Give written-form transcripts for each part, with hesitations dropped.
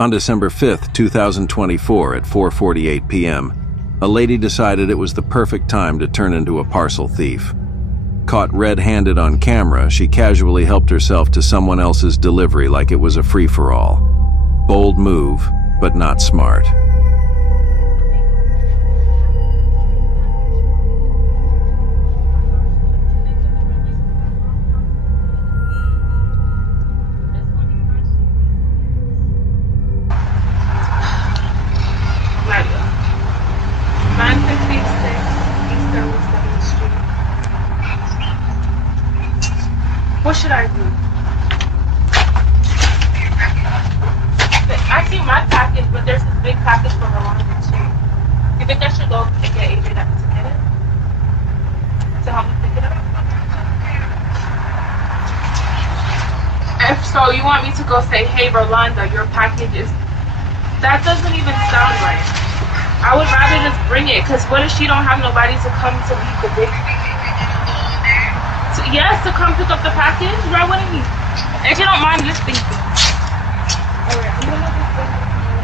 On December 5th, 2024 at 4:48 p.m., a lady decided it was the perfect time to turn into a parcel thief. Caught red-handed on camera, she casually helped herself to someone else's delivery like it was a free-for-all. Bold move, but not smart. What should I do? I see my package, but there's this big package for Rolanda too. You think I should go and get AJ to get it? To help me pick it up? If so, you want me to go say, hey Rolanda, your package is... That doesn't even sound right. I would rather just bring it, because what if she don't have nobody to come to leave the big... Yes, to come pick up the package. Why wouldn't he? If you don't mind just thinking. Alright, I'm gonna just bring the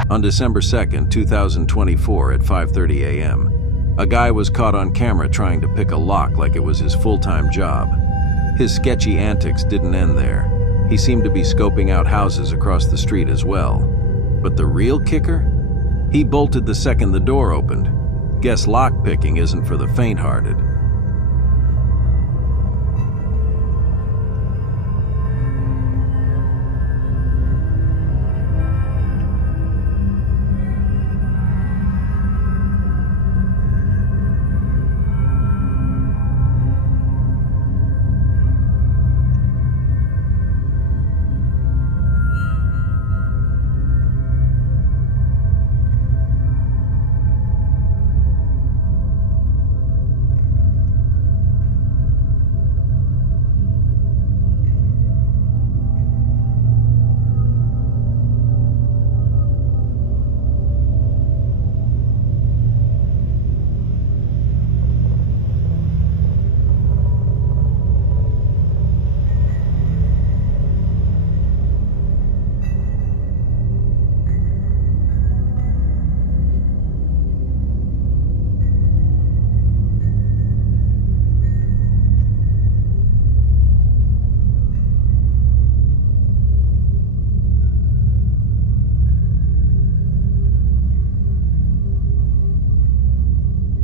package. On December 2nd, 2024 at 5:30 a.m., a guy was caught on camera trying to pick a lock like it was his full-time job. His sketchy antics didn't end there. He seemed to be scoping out houses across the street as well. But the real kicker? He bolted the second the door opened. Guess lockpicking isn't for the faint-hearted.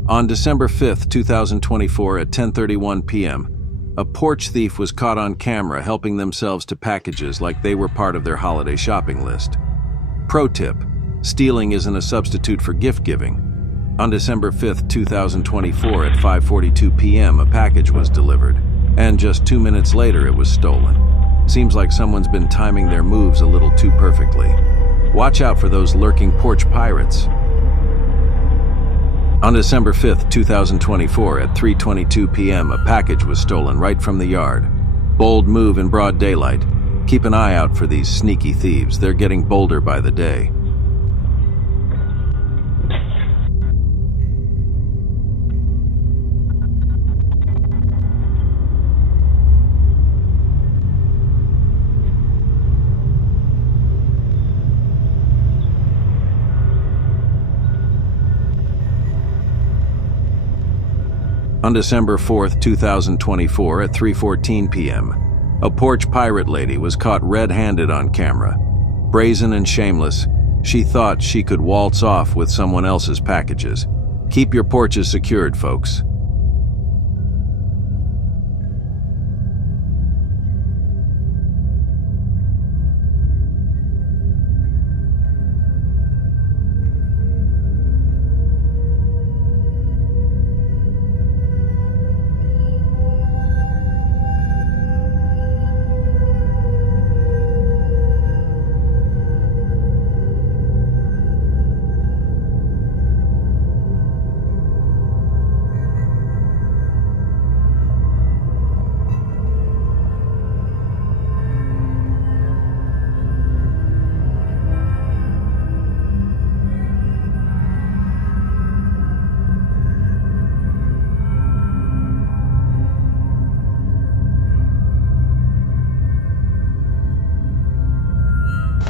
On December 5th, 2024 at 10:31 p.m., a porch thief was caught on camera helping themselves to packages like they were part of their holiday shopping list. Pro tip: stealing isn't a substitute for gift giving. On December 5th, 2024 at 5:42 p.m., a package was delivered, and just 2 minutes later it was stolen. Seems like someone's been timing their moves a little too perfectly. Watch out for those lurking porch pirates. On December 5th, 2024 at 3:22 p.m., a package was stolen right from the yard. Bold move in broad daylight. Keep an eye out for these sneaky thieves. They're getting bolder by the day. On December 4th, 2024 at 3:14 p.m., a porch pirate lady was caught red-handed on camera. Brazen and shameless, she thought she could waltz off with someone else's packages. Keep your porches secured, folks.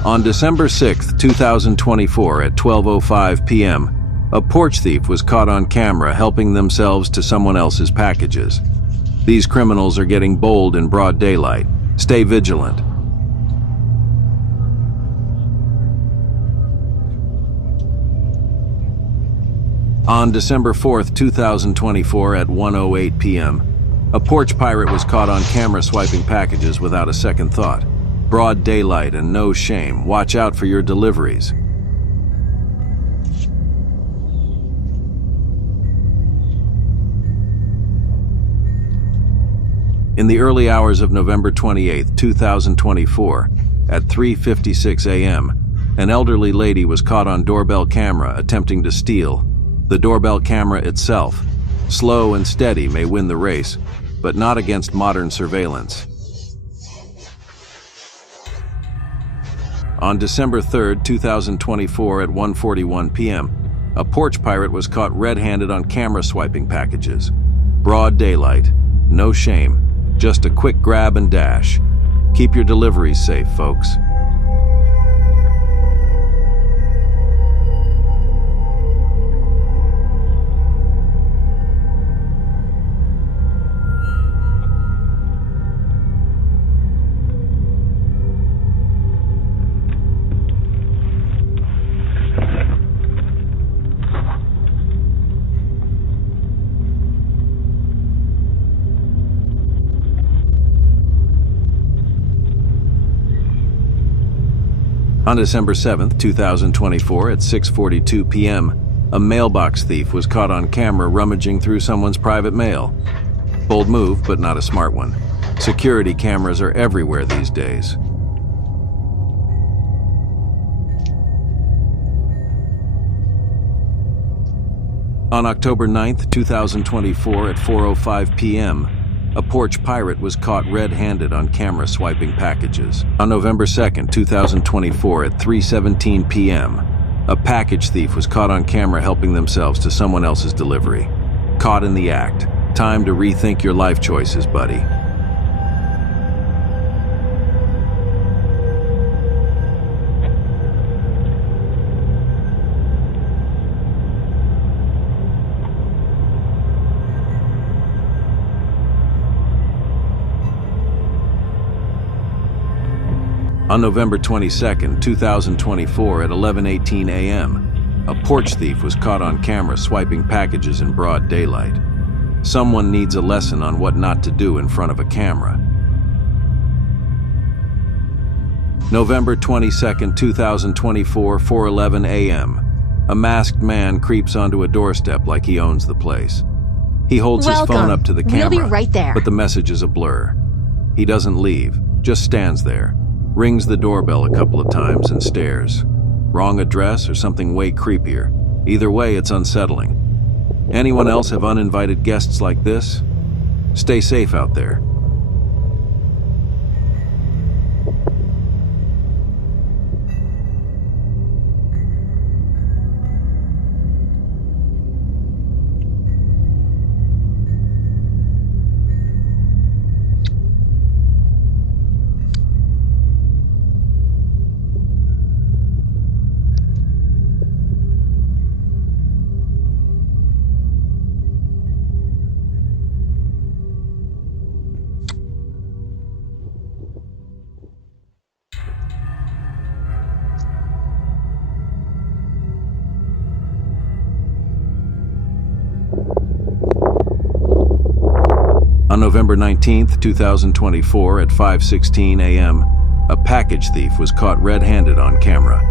On December 6, 2024 at 12:05 p.m., a porch thief was caught on camera helping themselves to someone else's packages. These criminals are getting bold in broad daylight. Stay vigilant. On December 4th, 2024 at 1:08 p.m., a porch pirate was caught on camera swiping packages without a second thought. Broad daylight and no shame. Watch out for your deliveries. In the early hours of November 28, 2024, at 3:56 a.m., an elderly lady was caught on doorbell camera attempting to steal. The doorbell camera itself, slow and steady, may win the race, but not against modern surveillance. On December 3, 2024 at 1:41 p.m., a porch pirate was caught red-handed on camera swiping packages. Broad daylight, no shame. Just a quick grab and dash. Keep your deliveries safe, folks. On December 7, 2024 at 6:42 p.m., a mailbox thief was caught on camera rummaging through someone's private mail. Bold move, but not a smart one. Security cameras are everywhere these days. On October 9, 2024 at 4:05 p.m., a porch pirate was caught red-handed on camera swiping packages. On November 2, 2024 at 3:17 p.m., a package thief was caught on camera helping themselves to someone else's delivery. Caught in the act. Time to rethink your life choices, buddy. On November 22, 2024 at 11:18 a.m., a porch thief was caught on camera swiping packages in broad daylight. Someone needs a lesson on what not to do in front of a camera. November 22, 2024, 4:11 a.m., a masked man creeps onto a doorstep like he owns the place. He holds his phone up to the camera, We'll be right there. but the message is a blur. He doesn't leave, just stands there. Rings the doorbell a couple of times and stares. Wrong address or something way creepier. Either way, it's unsettling. Anyone else have uninvited guests like this? Stay safe out there. On November 19, 2024 at 5:16 a.m., a package thief was caught red-handed on camera.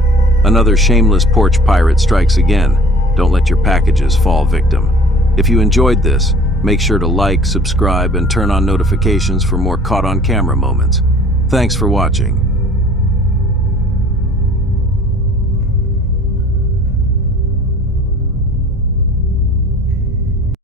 Another shameless porch pirate strikes again. Don't let your packages fall victim. If you enjoyed this, make sure to like, subscribe, and turn on notifications for more caught-on-camera moments. Thanks for watching.